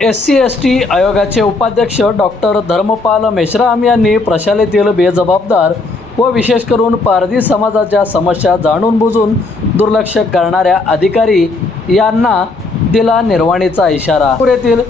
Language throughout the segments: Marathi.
एस सी एस टी आयोगाचे उपाध्यक्ष डॉक्टर धर्मपाल मेश्राम यांनी प्रशालेतील बेजबाबदार व विशेष करून पारधी समाजाच्या समस्या जाणून बुजून दुर्लक्ष करणाऱ्या अधिकारी यांना दिला निर्वाणीचा इशारा. पुरेतील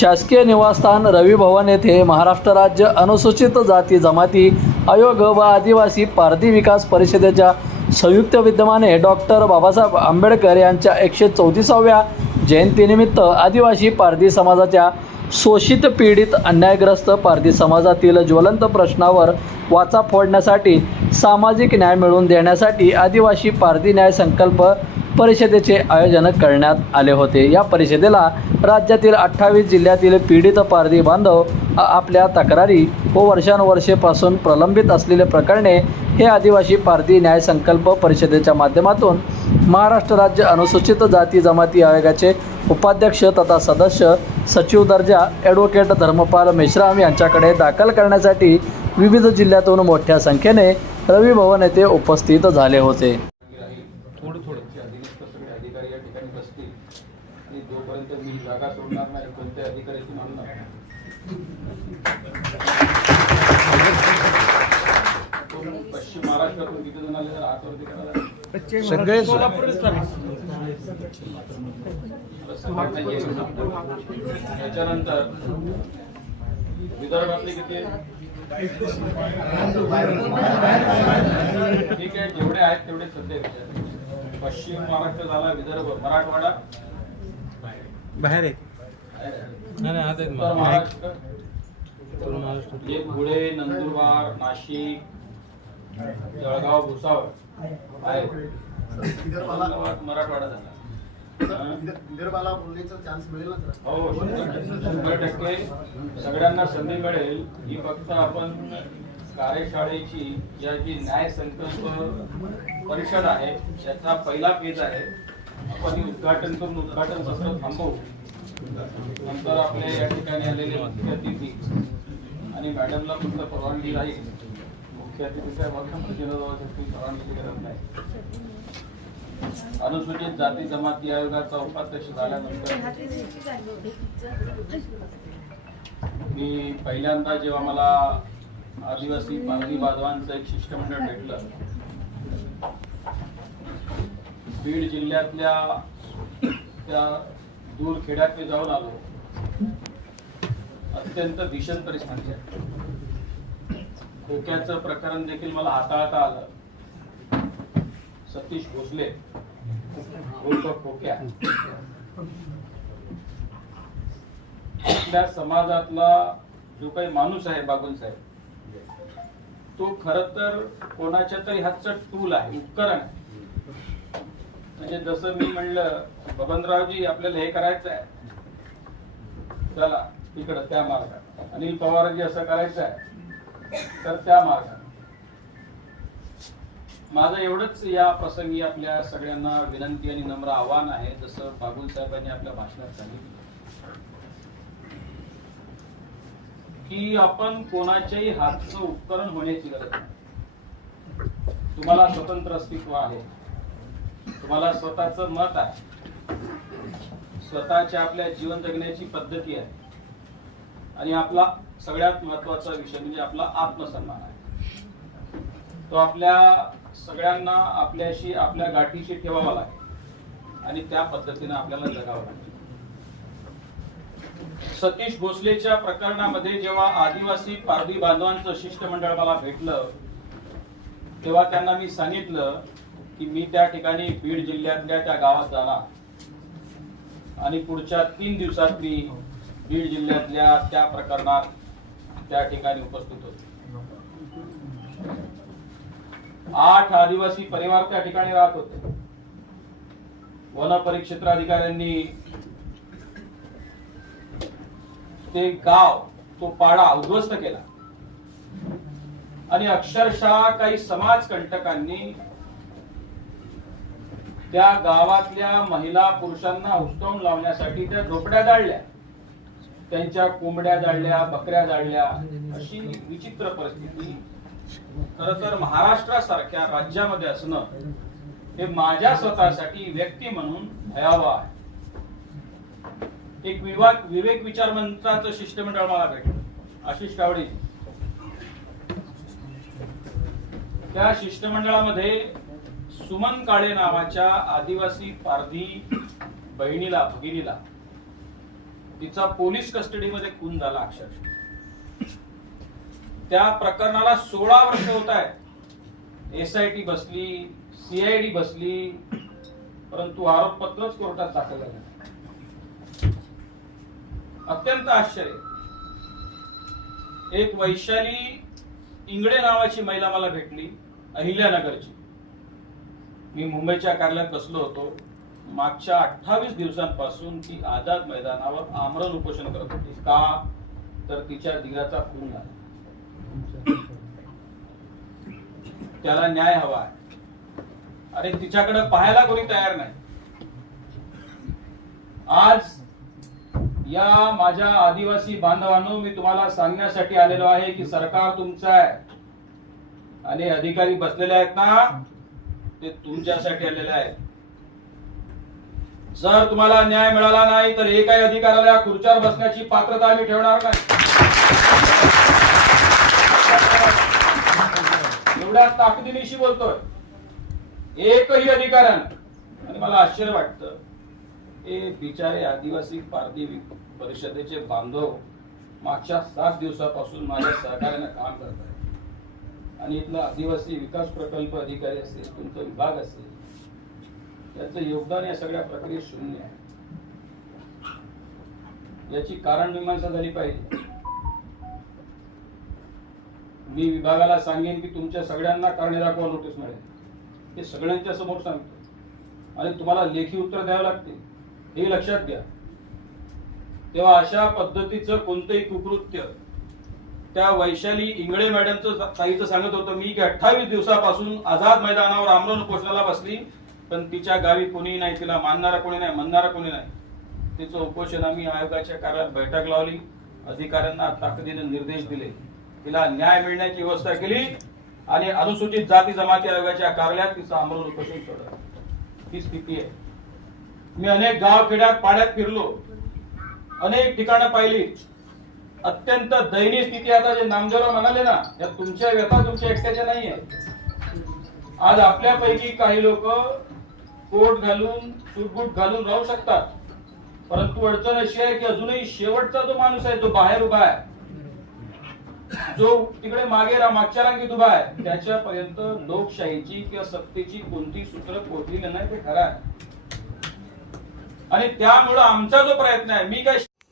शासकीय निवासस्थान रवी भवन येथे महाराष्ट्र राज्य अनुसूचित जाती जमाती आयोग व आदिवासी पारधी विकास परिषदेच्या संयुक्त विद्यमाने डॉक्टर बाबासाहेब आंबेडकर यांच्या एकशे चौतीसाव्या जयंतीनिमित्त आदिवासी पारधी समाजाच्या शोषित पीडित अन्यायग्रस्त पारधी समाजातील ज्वलंत प्रश्नावर वाचा फोडण्यासाठी सामाजिक न्याय मिळवून देण्यासाठी आदिवासी पारधी न्याय संकल्प परिषदेचे आयोजन करण्यात आले होते. या परिषदेला राज्यातील अठ्ठावीस जिल्ह्यातील पीडित पारधी बांधव आपल्या तक्रारी व वर्षानुवर्षेपासून प्रलंबित असलेले प्रकरणे हे आदिवासी पारधी न्याय संकल्प परिषदेच्या माध्यमातून महाराष्ट्र राज्य अनुसूचित जाती जमाती आयोगाचे उपाध्यक्ष तथा सदस्य सचिव दर्जा ॲडव्होकेट धर्मपाल मेश्राम यांच्याकडे दाखल करण्यासाठी विविध जिल्ह्यातून मोठ्या संख्येने रवी भवन येथे उपस्थित झाले होते. आणि जोपर्यंत मी जागा सोडणार नाही कोणत्या अधिकाऱ्याची. आपण पश्चिम महाराष्ट्रातून किती जण आले तर हातवरती करायला सगळे त्याच्यानंतर विदर्भातले किती? ठीक आहे जेवढे आहेत तेवढे सध्या पश्चिम महाराष्ट्र झाला विदर्भ मराठवाडा बाहेर आहे नाही आता उत्तर महाराष्ट्र एक. धुळे नंदुरबार नाशिक जळगाव भुसावळ. आहे. औरंगाबाद, मराठवाडा झाला? विदर्भाला बोलण्याचा चान्स मिळेल? हो शंभर टक्के. सगळ्यांना संधी मिळेल ही फक्त आपण कार्यशाळेची या जी न्याय संकल्प परिषद आहे याचा पहिला पेज आहे. आपण उद्घाटन करून उद्घाटन सत्र थांबवू. नंतर आपले या ठिकाणी आलेले मुख्य अतिथी आणि मॅडमला फक्त परवानगी राहील मुख्य अतिथीच्या वक्तव्य परवानगीची गरज नाही. अनुसूचित जाती जमाती आयोगाचा उपाध्यक्ष झाल्यानंतर मी पहिल्यांदा जेव्हा मला आदिवासी पारधी बांधवांचं एक शिष्टमंडळ भेटलं बीड जिल्ह्यातल्या त्या दूर खेड्यात मी जाऊन आलो. अत्यंत भीषण परिस्थिती आहे. खोक्याचं प्रकरण देखील मला हाताळता आलं. सतीश भोसले खोक्या आपल्या समाजातला जो काही माणूस आहे बागुल साहेब तो खर तर कोणाच्या तरी हातचं टूल आहे उपकरण आहे. म्हणजे जसं मी म्हणलं बबनरावजी आपल्याला हे करायचं आहे चला इकडं त्या मार्गात. अनिल पवारजी असं करायचं आहे तर त्या मार्गात. माझं एवढंच या प्रसंगी आपल्या सगळ्यांना विनंती आणि नम्र आव्हान आहे जसं बाबुल साहेबांनी आपल्या भाषणात सांगितलं. की आपण कोणाच्याही हातचं उपकरण होण्याची गरज नाही. तुम्हाला स्वतंत्र अस्तित्व आहे. तुम्हाला स्वतःच मत आहे. स्वतःच्या आपल्या जीवन जगण्याची पद्धती आहे. आणि आपला सगळ्यात महत्त्वाचा विषय म्हणजे आपला आत्मसन्मान आहे. तो आपल्या सगळ्यांना आपल्याशी आपल्या गाठीशी ठेवावा लागेल. आणि त्या पद्धतीने आपल्याला जगावं लागेल. सतीश भोसलेच्या प्रकरणामध्ये जेव्हा आदिवासी पारधी बांधवांचं शिष्टमंडळ मला भेटलं तेव्हा त्यांना मी सांगितलं की मी त्या ठिकाणी बीड जिल्ह्यातल्या त्या गावात जाणार आणि पुढच्या तीन दिवसात मी बीड जिल्ह्यातल्या त्या प्रकरणात त्या ठिकाणी उपस्थित होते. आठ आदिवासी परिवार त्या ठिकाणी राहत होते. वन परिक्षेत्र अधिकाऱ्यांनी ते गाव तो पाडा उद्ध्वस्त केला. आणि अक्षरशः काही समाज कंटकांनी त्या गावातल्या महिला पुरुषांना हुसकावून लावण्यासाठी त्या झोपड्या जाळल्या. त्यांच्या कोंबड्या जाळल्या बकऱ्या जाळल्या. अशी विचित्र परिस्थिती खर तर महाराष्ट्रासारख्या राज्यामध्ये असणं हे माझ्या स्वतःसाठी व्यक्ती म्हणून भयावह आहे. एक विवाद विवेक विचार मंत्राचं शिष्टमंडळ मला भेटलं. आशिष कावडे. त्या शिष्टमंडळामध्ये सुमन काळे नावाच्या आदिवासी पारधी बहिणीला भगिनीला तिचा पोलीस कस्टडीमध्ये खून झाला अक्षरशः. त्या प्रकरणाला सोळा वर्ष होत आहेत. एस आय टी बसली सीआयडी बसली परंतु आरोपपत्रच कोर्टात दाखल झालं अत्यंत आश्चर्य. एक वैशाली इंगडे नावाची महिला मला भेटली अहिल्यानगरची. मी मुंबईच्या कार्यालयात बसलो होतो. मागच्या अठ्ठावीस दिवसांपासून ती आझाद मैदानावर आमरण उपोषण करत होती. का? तर तिच्या दिराचा खून झाला. त्याला न्याय हवा आहे. अरे तिच्याकडे पाहायला कोणी तयार नाही. आज या माझ्या आदिवासी बांधवांनो मी तुम्हाला सांगण्यासाठी आलेलो आहे की सरकार तुमचं आहे. आणि अधिकारी बसलेले आहेत ना? ते तुमच्यासाठी आलेले आहे जर तुम्हाला न्याय मिळाला नाही तर एकाही अधिकाऱ्याला खुर्च्यावर बसण्याची पात्रता आम्ही ठेवणार नाही. एवढ्या ताकदीनिशी बोलतोय. एकही अधिकाऱ्यानं. आणि मला आश्चर्य वाटतं हे बिचारे आदिवासी पारधी परिषदेचे बांधव मागच्या सात दिवसापासून माझ्या सहकार्यानं काम करत आहेत. आणि इथला आदिवासी विकास प्रकल्प अधिकारी असेल तुमचा विभाग असेल त्याचं योगदान या सगळ्या प्रक्रियेत शून्य आहे. याची कारण मीमांसा झाली पाहिजे. मी विभागाला सांगेन की तुमच्या सगळ्यांना कारणे दाखवा नोटीस मिळेल हे सगळ्यांच्या समोर सांगतो. आणि तुम्हाला लेखी उत्तर द्यावं लागते. हे लक्षात घ्या. तेव्हा अशा पद्धतीचं कोणतंही कुकृत्य त्या वैशाली इंगळे मॅडमचं काहीच सांगत होतं मी की अठ्ठावीस दिवसापासून आझाद मैदानावर आमरण उपोषणाला बसली पण तिच्या गावी कोणी नाही तिला मानणारा कोणी नाही म्हणणारा कोणी नाही. तिचं उपोषण आम्ही आयोगाच्या कार्यालयात बैठक लावली. अधिकाऱ्यांना ताकदीने निर्देश दिले. तिला न्याय मिळण्याची व्यवस्था केली आणि अनुसूचित जाती जमाती आयोगाच्या कार्यालयात तिचं आमरण उपोषण सोडलं. ही स्थिती आहे. मी अनेक गाव खेड्यात पाण्यात फिरलो. अनेक ठिकाणं पाहिली. अत्यंत दयनीय स्थिती आता जे नामदेवराव म्हणाले ना या तुमच्या व्यथा तुमच्या एकट्याच्या नाही आहेत आज आपल्यापैकी काही लोक कोट घालून सुटबूट घालून राहू शकतात. परंतु अडचण अशी आहे की अजूनही शेवटचा जो माणूस आहे जो बाहेर उभा आहे. जो तिकडे मागे मागच्या रांगेत उभा आहे त्याच्यापर्यंत लोकशाहीची किंवा सत्तेची कोणती सूत्र पोहोचलेली नाही ते खरं आहे आणि त्यामुळं आमचा जो प्रयत्न आहे मी काय